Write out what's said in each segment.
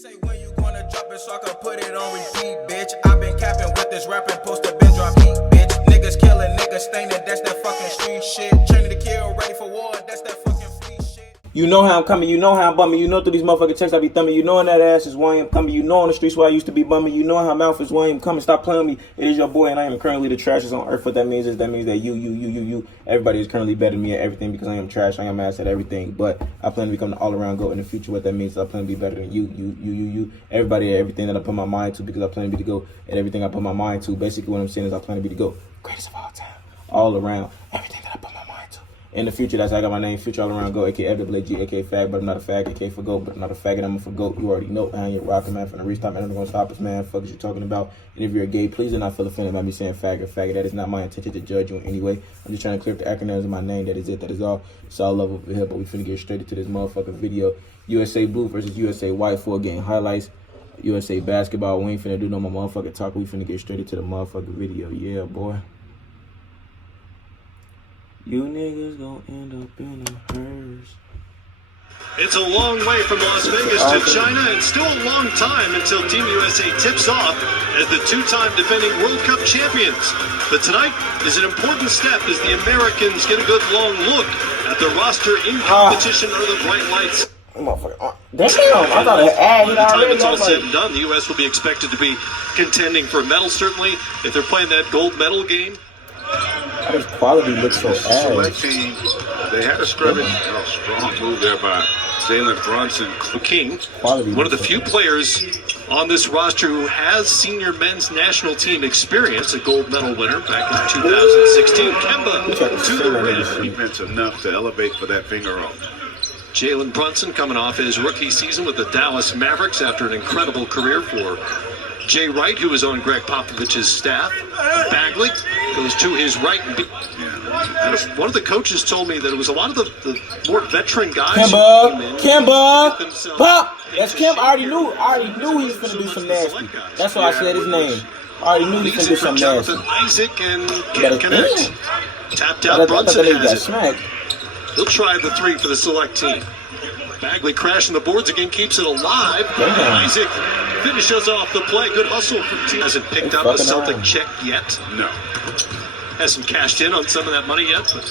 say when you gonna drop it so I can put it on repeat, bitch. I've been capping with this rapping poster, been drop heat, bitch. Niggas killing, niggas staining, that's that fucking street shit. Training to kill, ready for war, that's that fucking free shit. You know how I'm coming, you know how I'm bumming, you know through these motherfucking checks I be thumbing, you know in that ass is why I'm coming, you know on the streets where I used to be bumming, you know how mouth is why I'm coming. Stop playing with me. It is your boy and I am currently the trashest on earth. What that means is that you, everybody is currently better than me at everything because I am trash, I am ass at everything. But I plan to become the all-around GOAT in the future. What that means is I plan to be better than you, everybody at everything that I put my mind to because I plan to be the GOAT at everything I put my mind to. Basically what I'm saying is I plan to be the GOAT, greatest of all time, all around, everything that I put my mind to. In the future, that's how I got my name, Future All Around GOAT, aka FWG, aka Fag, but I'm not a fag, aka for GOAT, but I'm not a faggot, I'm a for GOAT. You already know, man, you're rocking, man, from the restart, man, I'm gonna stop us, man, fuck is you talking about? And if you're a gay, please do not feel offended by me saying faggot. That is not my intention to judge you in any way. I'm just trying to clear up the acronyms of my name, that is it, that is all. It's all love over here, but we finna get straight into this motherfucking video. USA Blue versus USA White, 4 game highlights. USA Basketball, we ain't finna do no more motherfucking talk, we finna get straight into the motherfucking video, yeah, boy. You niggas gon' end up in a hearse. It's a long way from Las Vegas to China and still a long time until Team USA tips off as the two-time defending World Cup champions. But tonight is an important step as the Americans get a good long look at the roster in competition under the bright lights. Motherfucker. Damn, I thought it By the time it's all said and done, the U.S. will be expected to be contending for medals, certainly, if they're playing that gold medal game. His quality looks so ass. Select team, they had a scrimmage. Oh, strong move there by Jalen Brunson. King, Quality one of the few players on this roster who has senior men's national team experience, a gold medal winner back in 2016. Kemba to the rim. Defense enough to elevate for that finger roll. Jalen Brunson coming off his rookie season with the Dallas Mavericks after an incredible career for Jay Wright, who was on Greg Popovich's staff. Bagley goes to his right. One of the coaches told me that it was a lot of the more veteran guys. Kemba, Pop. That's Kemba. I already knew he was going to do some nasty. That's why I said his name. I already knew he was going to do some nasty. Isaac and can't connect. Tapped out. Brunson has it. He'll try the three for the select team. Bagley crashing the boards again, keeps it alive. Isaac finishes off the play. Good hustle from team. Hasn't picked up a Celtic check yet. No. Hasn't cashed in on some of that money yet. But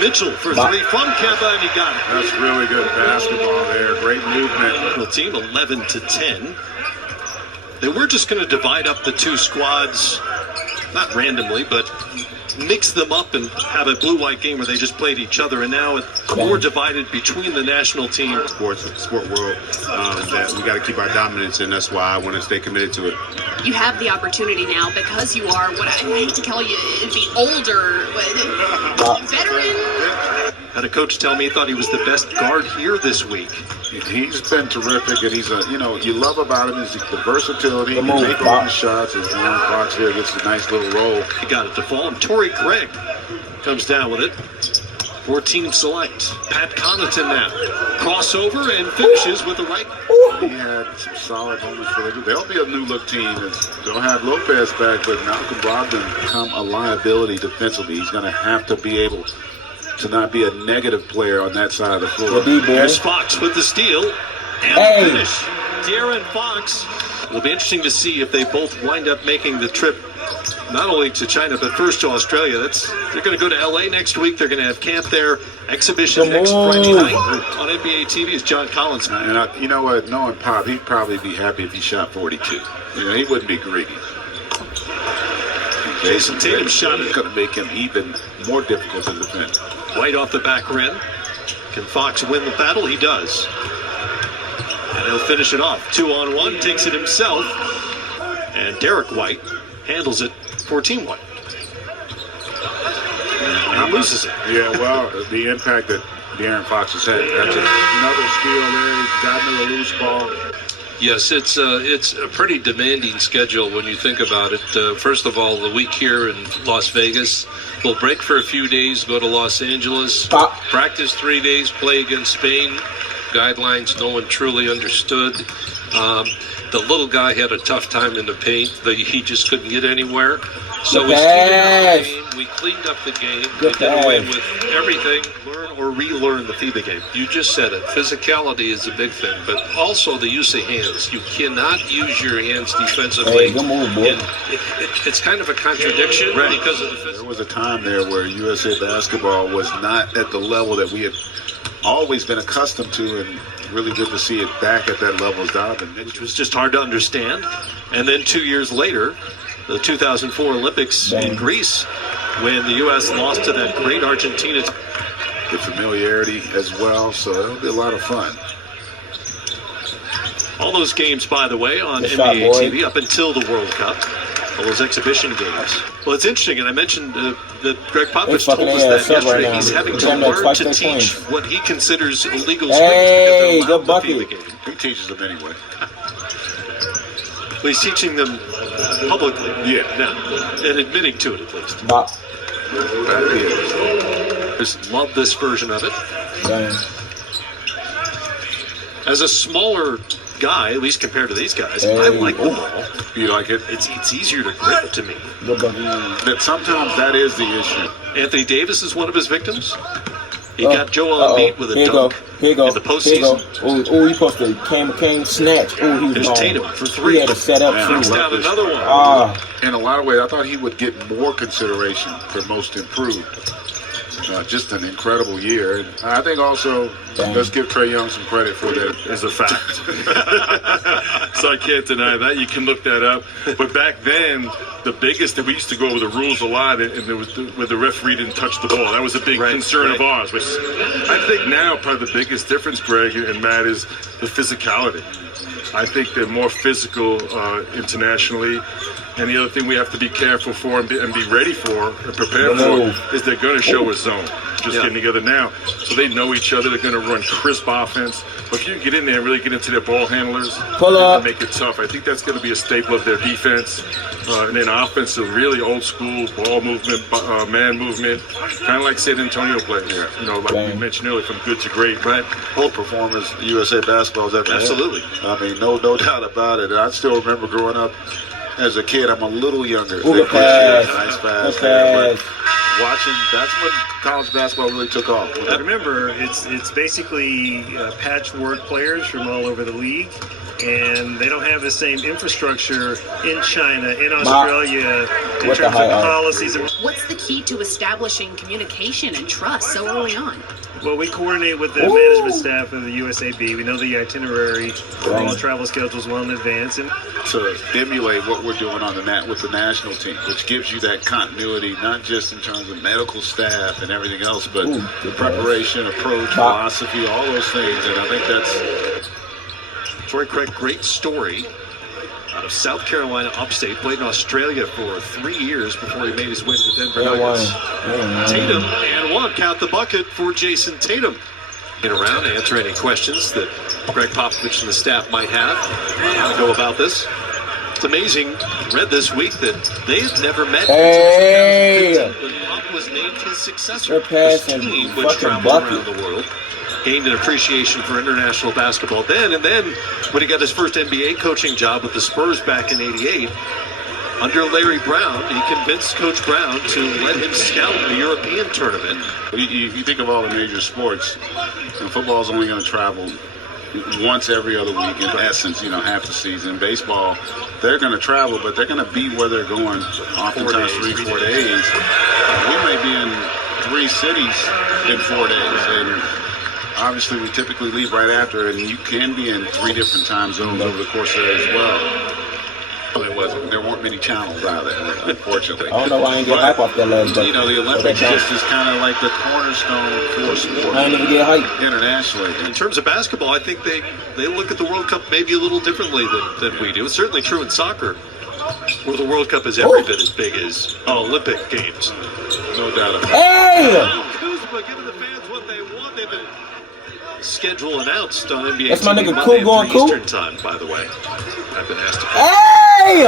Mitchell for three from Kemba, and he got it. That's really good basketball there. Great movement. The team 11-10. They were just going to divide up the two squads, not randomly, but mix them up and have a blue-white game where they just played each other, and now it's more divided between the national team. Sport world, that we got to keep our dominance in. That's why I want to stay committed to it. You have the opportunity now because you are, what I hate to call you, the older, veteran. Had a coach tell me he thought he was the best guard here this week. He's been terrific, and he's you love about him is the versatility. He can make all the shots, and De'Aaron Fox here gets a nice little roll. He got it to fall, and Torrey Craig comes down with it for team select. Pat Connaughton now crossover and finishes with the right. He had some solid moments for the. They'll be a new look team. They'll have Lopez back, but Malcolm Brogdon become a liability defensively. He's going to have to be able to not be a negative player on that side of the floor. Here's Fox with the steal and the finish. De'Aaron Fox. It'll be interesting to see if they both wind up making the trip not only to China, but first to Australia. They're going to go to LA next week. They're going to have camp there. Exhibition next Friday night on NBA TV is John Collins. And you know what? Knowing Pop, he'd probably be happy if he shot 42. He wouldn't be greedy. Jason Tatum's shot is going to make him even more difficult to defend. White off the back rim. Can Fox win the battle? He does. And he'll finish it off. 2-on-1, takes it himself. And Derek White handles it for Team White. And he loses it. Yeah, well, the impact that De'Aaron Fox has had. That's another steal there. He's gotten to the loose ball. Yes, it's a pretty demanding schedule when you think about it. First of all, the week here in Las Vegas. We'll break for a few days, go to Los Angeles, practice 3 days, play against Spain. Guidelines no one truly understood. The little guy had a tough time in the paint. He just couldn't get anywhere. So we skated out the game. We cleaned up the game. Good We did away pass. with everything. Learn or relearn the FIBA game. You just said it. Physicality is a big thing, but also the use of hands. You cannot use your hands defensively. Hey, good move, boy. And it's kind of a contradiction because of the There physical. was a time there where USA basketball was not at the level that we had always been accustomed to, and really good to see it back at that level as Donovan Which mentioned. was just hard to understand. And then 2 years later, the 2004 Olympics in Dang. Greece, when the U.S. lost to that great Argentina. The familiarity as well, so it'll be a lot of fun. All those games, by the way, on Good shot, NBA boy. TV up until the World Cup. All those exhibition games. Well, it's interesting, and I mentioned that Greg Popovich It's fucking told us ass that up right yesterday. now. He's having He's to having to learn twice to their teach points. what he considers illegal Hey, screens because they're good allowed in the bucket. FIBA game. He teaches them anyway. Well, he's teaching them publicly. Yeah. Now, and admitting to it at least. Bop. Just love this version of it. Dang. As a smaller guy, at least compared to these guys, Hey, I like the ooh. ball. You like it? It's easier to grip to me. Good bucket. That sometimes that is the issue. Anthony Davis is one of his victims. He Oh, got Joel uh-oh. Embiid with a Here you dunk go. Here you go. in the Here you go. postseason. Oh, he supposed to came snatch. Oh, he was There's gone. Tatum for three. He had to set up Man, Knocks too. down another one. Ah, In a lot of ways, I thought he would get more consideration for most improved. Just an incredible year. And I think also, Dang. let's give Trae Young some credit for that. Is a fact. So I can't deny that. You can look that up. But back then, the biggest that we used to go over the rules a lot, and there was where the referee didn't touch the ball. That was a big Right, concern right. of ours. Which I think now probably the biggest difference, Greg and Matt, is the physicality. I think they're more physical internationally. And the other thing we have to be careful for and be ready for and prepare No. for is they're going to show a zone. Just Yeah. getting together now. So they know each other. They're going to run crisp offense. But if you can get in there and really get into their ball handlers Pull up. and make it tough, I think that's going to be a staple of their defense. And then offense is really old school ball movement, man movement, kind of like San Antonio plays. You know, like Dang. we mentioned earlier, from good to great. Right. Whole performance USA basketball's ever had. Absolutely. I mean, no doubt about it. And I still remember growing up as a kid. I'm a little younger. Ooh, good Chris Years, pass. nice pass Good there, pass. but watching, that's when college basketball really took off. Remember, it's basically patchwork players from all over the league, and they don't have the same infrastructure in China, in Australia, in What the terms high of arc? policies. What's the key to establishing communication and trust so early on? Well, we coordinate with the Ooh. management staff of the USAB. We know the itinerary, Dang. all travel schedules well in advance, and To emulate what we're doing on the with the national team, which gives you that continuity, not just in terms of medical staff and everything else, but Ooh, good preparation, approach, Bop. philosophy, all those things. And I think that's Torrey Craig, great story. Out of South Carolina upstate, played in Australia for 3 years before he made his way to the Denver That one. Nuggets. Tatum and one, count the bucket for Jason Tatum. Get around and answer any questions that Greg Popovich and the staff might have on how to go about this. It's amazing, read this week that they had never met Hey! until 2015 when Pop was named his successor. Good pass This and team, which fucking traveled bucket. around the world, gained an appreciation for international basketball then, and then when he got his first NBA coaching job with the Spurs back in '88, under Larry Brown, he convinced Coach Brown to let him scout the European tournament. you think of all the major sports, and football's only going to travel once every other week in essence, half the season. Baseball, they're going to travel, but they're going to be where they're going oftentimes 3-4 days. We may be in 3 cities in 4 days, and obviously we typically leave right after, and you can be in 3 different time zones over the course of that as well. There weren't many channels out there, unfortunately. I don't know why I ain't get hype off that last bucket. The Olympics just is kind of like the cornerstone for sport I ain't even get hype. internationally. In terms of basketball, I think they look at the World Cup maybe a little differently than we do. It's certainly true in soccer, where the World Cup is every bit as big as Olympic Games. No doubt about it. Hey! Kuzma giving the fans what they want. They've been schedule announced on NBA That's my TV nigga Monday Coop at going 3 Coop. Eastern time, by the way. I've been asked to Hey!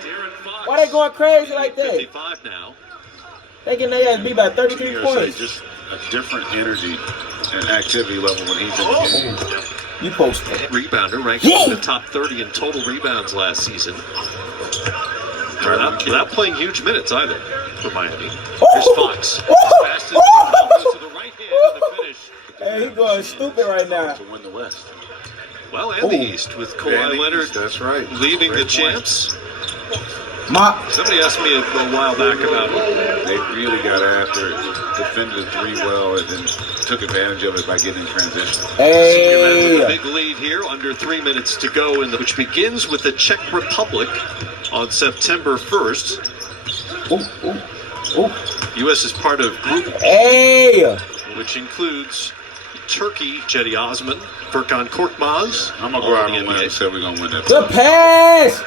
De'Aaron Fox, Why they going crazy like that? 55 now. They getting their ass beat by 33 Say points. just a different energy and activity level when he's in the game. You posted. Rebounder ranked Yeah. in the top 30 in total rebounds last season. without playing huge minutes either for Miami. Here's Fox. Fast as goes to the right hand in the finish. Hey, he going stupid right now. To win the West. Well, and the East with Kawhi Leonard. That's right. Leading the champs. Somebody asked me a while back about they really got after it, defended the three well, and then took advantage of it by getting in transition. Hey, big lead here, under 3 minutes to go, which begins with the Czech Republic on September 1st. U.S. is part of Group A, which includes Turkey, Cedi Osman, Furkan Korkmaz. I'm gonna go out on a limb and say we're gonna win that. Good pass.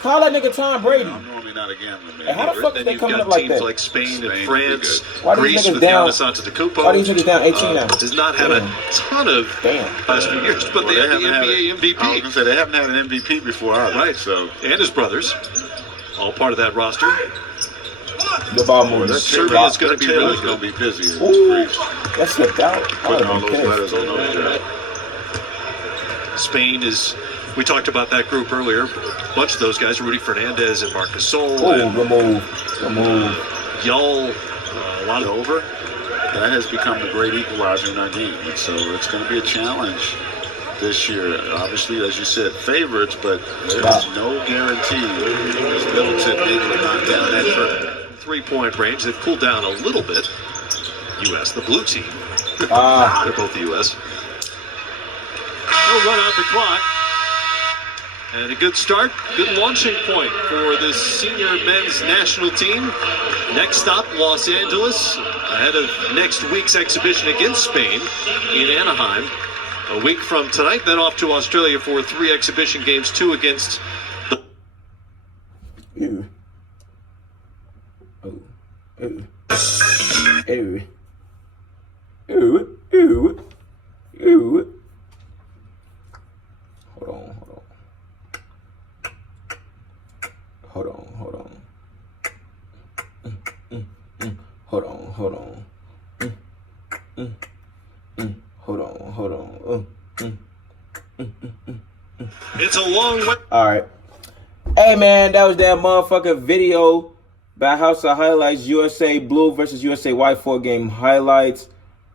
Call that nigga Tom Brady. I'm normally not a gambler, man. Hey, how the fuck is they coming up like that? Teams like Spain and France, Why these Greece niggas with down? Giannis Antetokounmpo. Why these niggas down 18 now? Has not had a ton of last few years, but they have the NBA MVP. I was gonna say they haven't had an MVP before either. Right. So and his brothers, all part of that roster. The ball moving. Serbia's going to be really going to be busy. That's slipped out. Putting all those letters on those jobs. Spain is. We talked about that group earlier. A bunch of those guys, Rudy Fernandez and Marc Gasol. Good move. Yul, a lot of over. That has become the great equalizer in our game. And so it's going to be a challenge this year. Obviously, as you said, favorites, but there's no guarantee as Middleton able to knock down that trip. 3-point range. They've cooled down a little bit. U.S., the blue team. They're both the U.S. They'll run out the clock. And a good start, good launching point for this senior men's national team. Next stop, Los Angeles, ahead of next week's exhibition against Spain in Anaheim. A week from tonight, then off to Australia for 3 exhibition games, 2 against the... Hold on. It's a long way. All right. Hey, man, that was that motherfucking video by House of Highlights. USA Blue versus USA White 4-game highlights.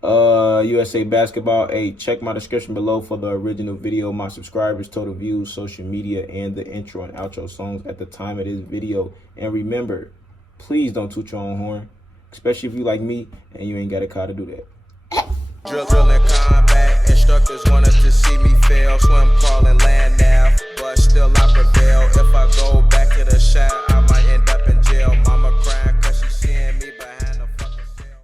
USA basketball. Hey, check my description below for the original video, my subscribers, total views, social media, and the intro and outro songs at the time of this video. And remember, please don't toot your own horn, especially if you like me and you ain't got a car to do that. Drilling combat, instructors wanted to see me fail. Swim, crawl, and land now, but still I prevail. If I go back to the shot, I might end up in jail. Mama crying cause she seeing me behind.